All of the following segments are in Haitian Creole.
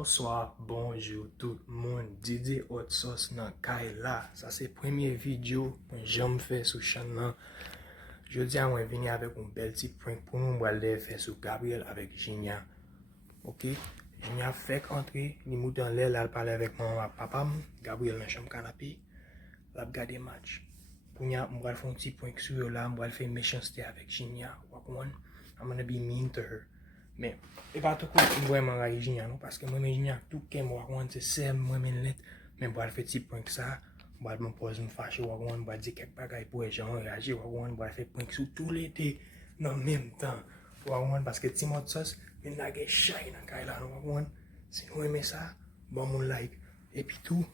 Bonsoir, bonjour tout le monde. Didi hot sauce nan kay la. Ça c'est première vidéo que j'aime faire sur chaîne. Je dis à moi venir avec un bel petit prank pour nous aller faire sur Gabriel avec Jinia. OK? Jinia fait entrer, il mou dans l'air là, parler avec mon papa, Gabriel dans chambre canapé. Là regarder match. Pour nous on va faire un petit prank sur là, on va faire méchanceté avec Jinia. I'm gonna be mean to her. Mais, et pas tout coup, vraiment la Jinia, non? Parce que moi, Jinia, tout qui moi, c'est ça, moi, mes lettres. Mais, bon, elle fait petit point que ça. Bon, elle me pose, me fâche, on va dire quelques bagages pour les gens réagir, on va faire point sur tout l'été, dans le même temps. Parce que Timot sauce, il y a des chats dans le cas, si vous aimez ça, bon, mon like. Et puis tout,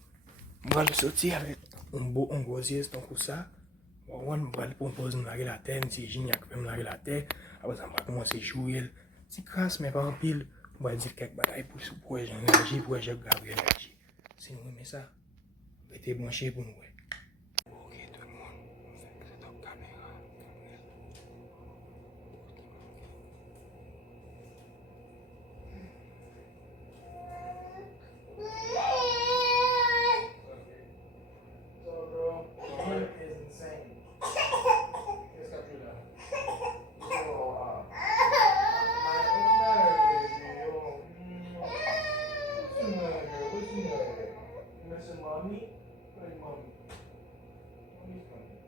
on va sortir avec un gros yeux, donc ça. On va proposer de la terre, si Jinia peut me la terre, après ça va commencer à jouer. Si crasse, mais pas en pile, on va dire quelques bagailles pour les gens réagir, pour les gens Gabriel réagir. Si nous aimons ça, mettez branché pour nous. Ok, tout le monde, c'est top caméra. Mommy? Where's mommy? Mommy's coming.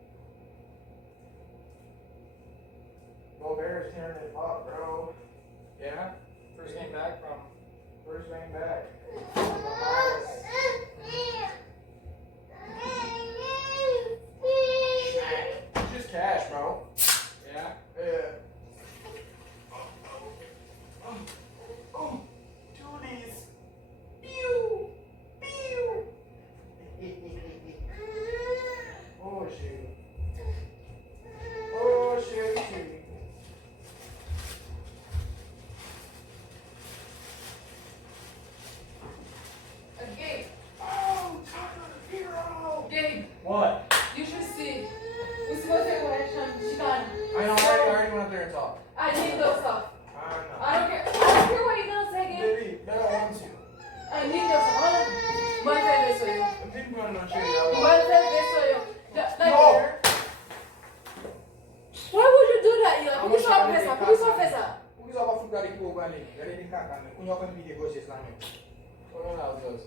Well, Bear's tearing it up, bro. Yeah? First game back from? First game back. It's just cash, bro. Yeah? Yeah. Oh, Julie's. Pew! Pew! Oh shit. Oh shit. Gabe. Oh, Tucker, hero. Gabe, What? you should see. We supposed to go action. She done. I know, I already went up there and talked. I need those stuff. I know. I don't care. I don't care what you're gonna say, Gabe. Baby, they don't want you. I need those stuff. I don't. One said this way. The people running on shit, y'all. One said this way. Like, No. why would you do that, yo? Por que só fez ça? Por que só fez ça? Por que só vai ficar aqui com o Gani? Ele tem caca, né? Cunha quando pedir coisas lá, né? Olha lá, os dois.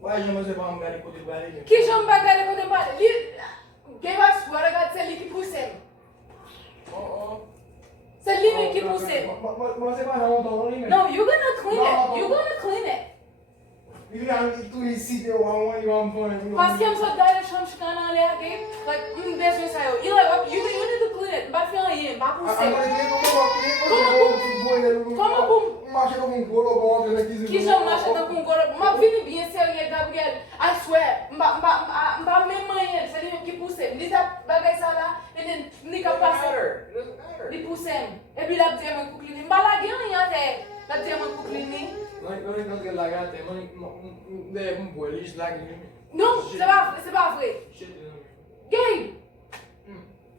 Vai, já mas é bom, Gani, com o Gani. Que chama bagulho quando eu bato? Gabe, I swear to God, c'est lui qui pousse. Oh. C'est lui qui pousse. Mas você vai na onda, não, né? No, you're gonna clean it. You're gonna clean it. Tu esse eu amo e amo com Parce que I'm so tired of chum chicane en l'air, Gabe. Like, besoin ça yo. You need to clean it. Pas faire rien, pas pousser. Comment pour marcher comme un gros bon de l'église. qui j'aime marcher dans un gros. M'a venu bien sérieux, Gabriel. I swear. M'a même moyen, c'est lui qui pousse. Ni ça bagay ça là, et ni ka passe. Ni pousse. Et puis la dire moi pour cleaner. M'a la gueule rien tête. La dire moi pour cleaner. Não quer largar, tem um boliche lá. Non, c'est pas vrai. Gabe.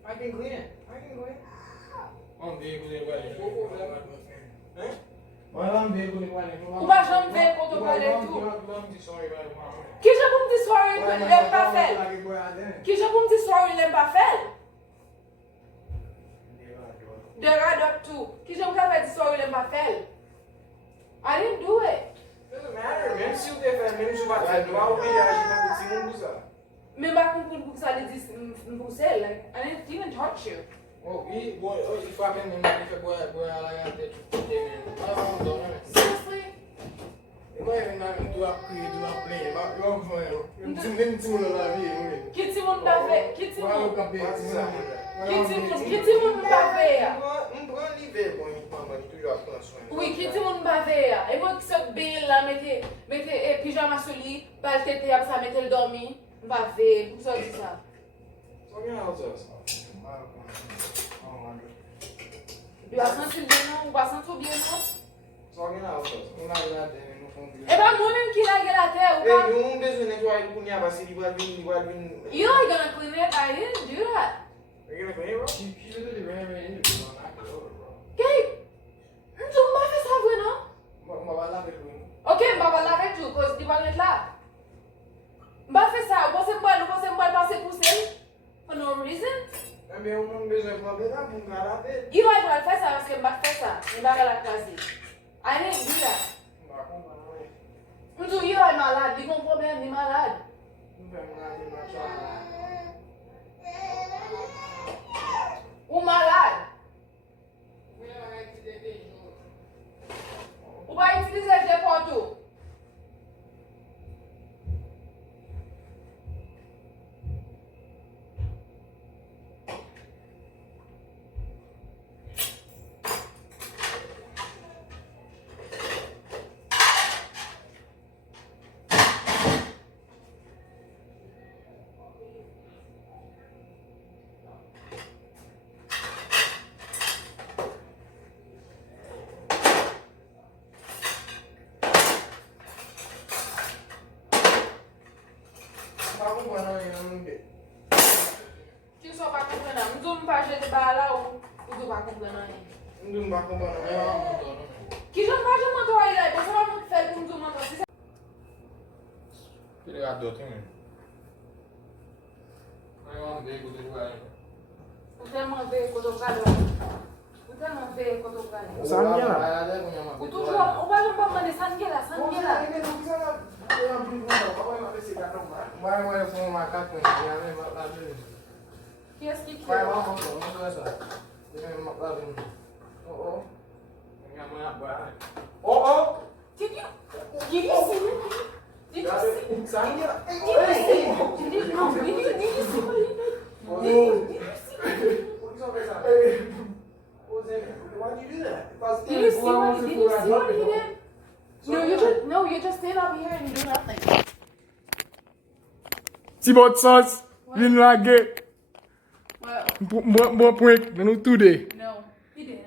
I can clean it. Vamos ver com ele vai. Vamos ver com ele vai. Ou va jamais faire protocole et tout. Vamos dizer sorry, vai. Qui j'ai pour me dire sorry, il l'aime pas faire. Qui j'ai pour me dire sorry, il l'aime pas faire. De radot tout. Qui j'ai pour me dire sorry, il l'aime pas faire. I didn't do it. Doesn't matter, mesmo se o defender, mesmo se o bater, não há o viagem na cozinha não usa. Même pas comprendre pour ça, il dit Bruxelles. Like, I didn't even touch you. Oh, e hoje foi mesmo, ele foi boa lá até tipo, não, não. Seriously? Não é nada, tu a play, mas eu vou, não nem tu lá vi, Qui ti moun pa fe? Qui ti vai o moun? cabelo, Qui ti moun pa fe ya? um bom nível bom então, mas tu já pensou. Oui, qui ti moun pa fe ya? E moi qui se belle là, mette pyjama sur lit, pas tete après ça, mette le dormi, va fe, pour ça dit ça. Só que não, Deus. Tu vas sentir bien non? Ou pas sentir bien non? Só que não, Deus. Não vai lá dentro, não fundo. E pas moi même qui la gueule à terre ou pas? Ei, não besoin de toi, il va se igual vin. You are gonna clean it. I didn't do that. Are you gonna clean it, bro? She literally ran right into me, knock it over, bro. Gabe, tu m'as fait ça vrai non? Mas vai lá ver comigo. Ok, bah au monde besoin de prendre là pour me laver. Il va faire ça parce que je vais faire ça. Je vais la classe. Allez, dis là. Je dis, il est malade. Il a un problème, il est malade. Ou malade. Ou va utiliser des poteaux. Tu ne pas comprendre. Je ne pas jeter là ou tu ne pas comprendre. Je ne pas comprendre. Qui je ne pas je m'entends là, parce que ça va me faire pour nous m'entendre. Il est à d'autres. On va écouter jouer. Vous tellement fait quand on parle. Vous tellement fait quand on parle. Ça vient là. Vous toujours, on va pas demander ça vient là, ça vient là. Qu'est-ce qui fait? Oh! Did you see it? Did you see it? Sanya. Did you see what he did? Did you see what he did? Why do you do that? Did you see what he did? No, you just stand up here and do nothing. Si bot sauce, vin lage. Well, Bon point, nan nou tout de. no, he didn't.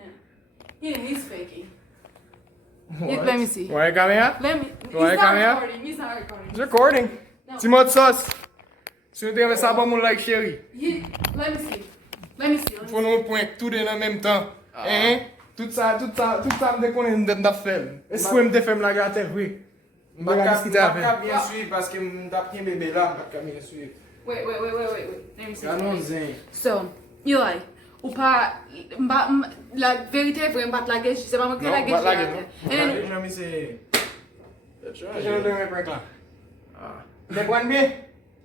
He didn't. He's faking. Let me see. Why kamera? Let me. He's Why not come here? recording. He's not recording. It's recording. No. Si bot sauce. Si nou te yon sa bon moun like chéri. Let me see. Let me see. Fon nou point tout de nan menm tan. Tout sa mde konen mda fem. Eskou mde fem la gaten, oui. Mde la diskite avè. M'a bien suivre parce que m'a bien bébé là, m'a bien suivre. Wait. Let me see. Ganon zin. So, Eli, ou pas, la vérité est vraie, m'bat la gueule, c'est pas moi qui la gueule. Allez, jamais c'est. Je nou te yon prank la. Dek wan bien?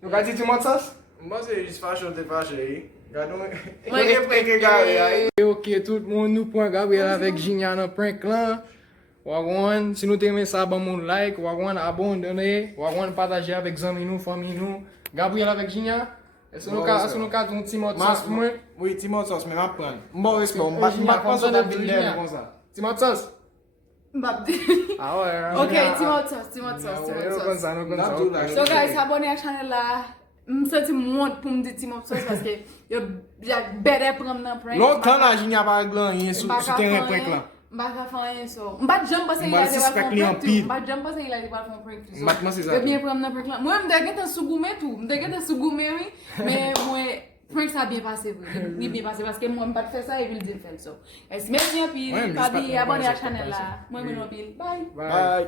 Nou ka di ti mot sauce? Moi c'est juste fâché. Ganon. Ok, tout moun nou point Gabriel avec Jinya nan prank lan. Wagwan, si nou te men sa ban moun like, wagwan abandonne, wagwan partager avec zami nou, fami nou. Gabriel avec Jinya, est-ce nou ka ton ti mot sauce pou mwen? Oui, ti mot sauce, mais m'apprendre. M'bon respect, Jinya, m'bat pas ça konsan d'habitude Jinya. comme ça. Ti mot sauce? Mbap. Ah ouais. Ok, Timot sauce. So guys, abonnez à channel là. Msenti mwont pou mdi Timot sauce parce que yo bede pram nan prank. Non, tant la Jinya pa glan yen sou terrain prank là. Mbaka fanyen so. Mbat jam pase Mbat ila de suspect wal li an prank pil. tout. Mbat jam pase ila de wal prank tout. Mbat man se Yo sa. bien pram nan prank là. Moi mde gete sou gumen tout. Mde gete sou gumen oui. Mais moi prank ça bien passé vrai. Ni bien passé parce que moi mbat fait ça et vil din fait so. Merci un pile. Pas abonner à channel là. Moi me pile. Bye. Bye.